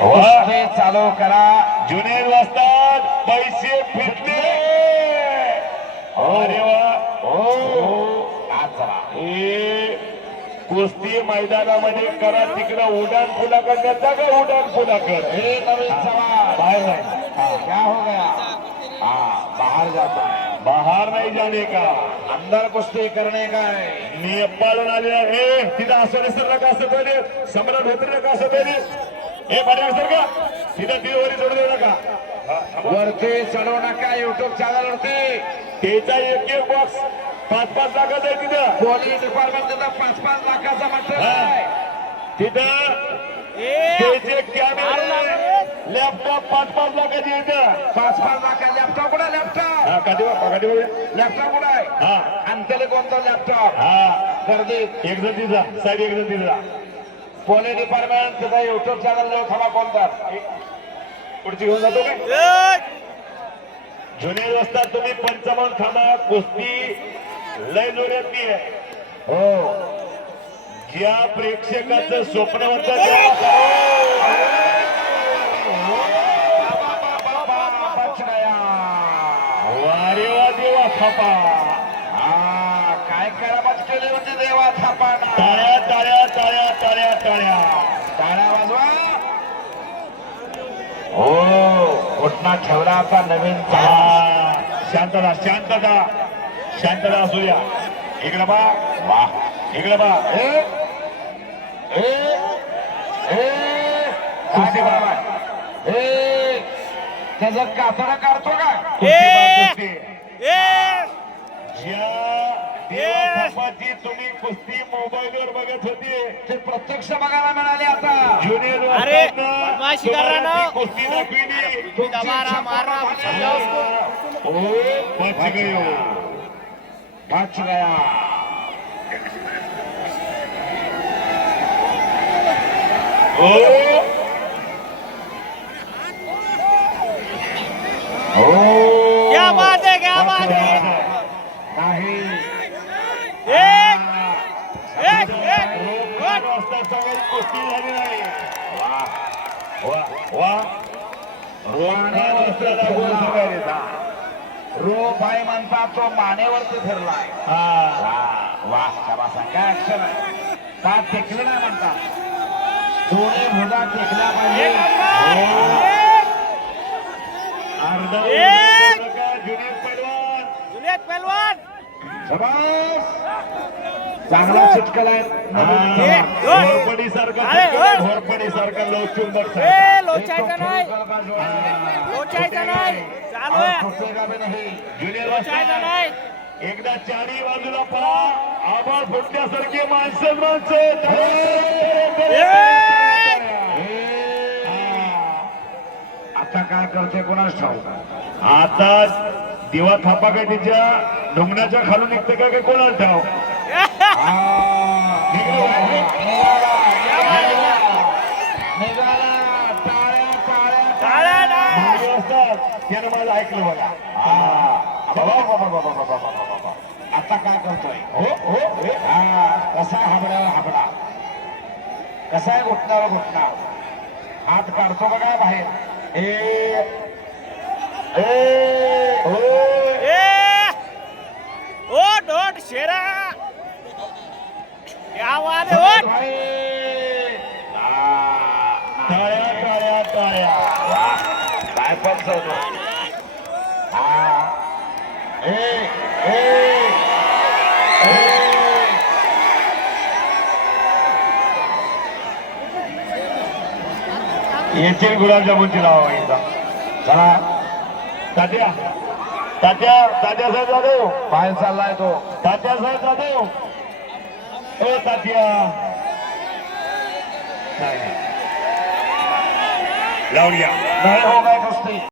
कुस्ती चालू करा. जुनेद वस्ताद पैसे फिरले. अरे वा. कुस्ती मैदानामध्ये करा तिकडं उड्डाण पुला करण्याचा का उड्डाण पुला कर. हे नवीन सवाल बाहेर नाही. क्या हो गया. बाहर जाता है. बाहेर नाही जाणे का अंदर कुस्ती करने का है. नेपाळून आले आहे. तिथं असं सरला का असं पहिले सम्राट होते का असं पहिले हे पाठी सर का तिथं वरी सोडू देऊ नका. वरती चढवू नका. युट्यूब चॅनल वरती त्याचा एक बॉक्स 5-5 लाखाचा आहे तिथं. पोलीस डिपार्टमेंट तिथं 5-5 लाखाचा मटेरियल आहे. तिथं त्याचे कॅमेरे लॅपटॉप 5-5 लाखाची येतं. 5-5 लाख लॅपटॉप कुठे लॅपटॉप. हा काठी लॅपटॉप कुठे आहे. हा आणि त्याला कोणता लॅपटॉप. हा गर्दीत एक जण तिथला साहेब एक जण तिथला. पोलीस डिपार्टमेंट तिथं युट्यूब चॅनल थांबा. कोणता पुढची घेऊन जातो काय. जुने असतात तुम्ही पंचावन्न थांबा. कुस्ती लय जोरातली आहे. हो. ज्या प्रेक्षकाचं स्वप्न होतं वारे वा देवा थापा. काय करामत केली म्हणजे देवा थापा. टाळ्या टाळ्या टाळ्या टाळ्या टाळ्या टाळ्या वाजवा. हो घटना ठेवला आता नवीन. शांतता शांतता शांतता असू द्या. इकडं बा. वा इकडं बा. त्याचं कातडं काढतो का. ज्या तुम्ही कुस्ती मोबाईलवर बघत होती ते प्रत्यक्ष बघायला मिळाले आता. ज्युनियर अरे बदमाशी कर रहा ना. कुस्ती दाखविली. तू दबारा मारा समझाओ उसको. बच गई हो. बच गया. क्या बात है क्या बात है. नाही. एक सगळी कुस्ती झाली नाही. वा रोपाई म्हणतात तो मानेवरती फिरलाय. वा शाबासा. काय अक्षर आहे. पाच टेकले नाही म्हणतात. दोन्ही भुजा टेकल्या पाहिजे. जुनेद पहलवान. शाबास. चांगला चिटकलाय. घोरपडी सारखा लोचून बघ. लोचायचं नाही. लोचायचं नाही. चालू आहे. लोचायचं नाही. एकदा चारी बाजूला पहा. आभाळ फुटण्यासारखे माणसं आता काय करते कोणाच ठाऊक. आता दिवा थापा काय तिच्या ढुंगणाच्या खालून निघते काय कोणाला ठाव. त्यानं मला ऐकलं बघा. आता काय करतोय. कसा हाबडा कसा आहे. घुटण्यावर घुटणा. हात काढतो बघा बाहेर. ओट ओट शेरा. क्या बात है. ओट. टाळ्या टाळ्या टाळ्या. काय पण होतो. येथील गुलाबजामुनची नाव एकदा. चला तात्या तात्या तात्यासाहेब जाधव. बाहेर चाललाय तो. तात्यासाहेब जाधव. ओ तात्या लावून घ्या. नाही हो काय कुस्ती.